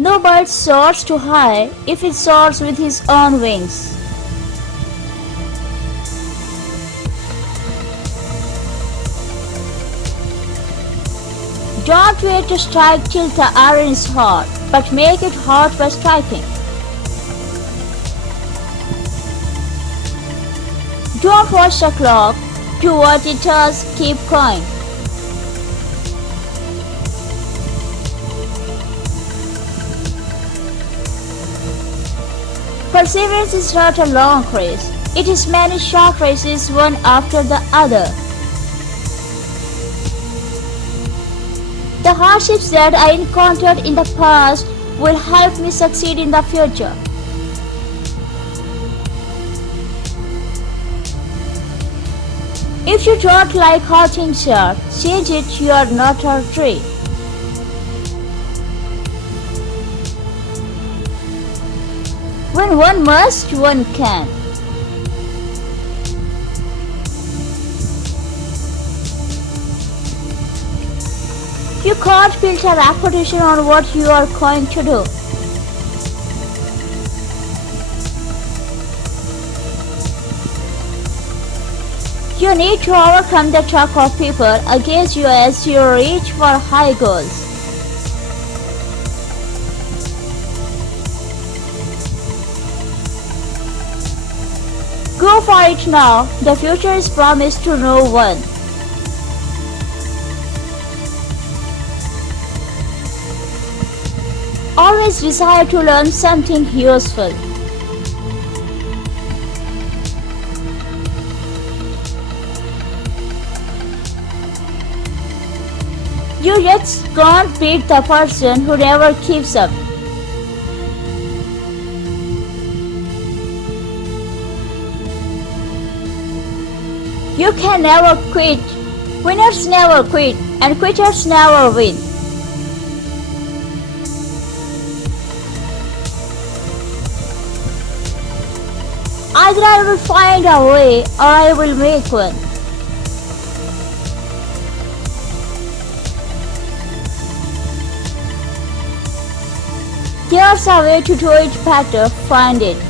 No bird soars too high if it soars with his own wings. Don't wait to strike till the iron is hot, but make it hot by striking. Don't watch the clock. Do what it does, keep going. Perseverance is not a long race. It is many short races, one after the other. The hardships that I encountered in the past will help me succeed in the future. If you don't like how things are, change it. You are not a tree. When one must, one can. You can't build a reputation on what you are going to do. You need to overcome the talk of people against you as you reach for high goals. Go for it now. The future is promised to no one. Always desire to learn something useful. You just can't beat the person who never gives up. You can never quit. Winners never quit, and quitters never win. Either I will find a way or I will make one. There's a way to do it better, find it.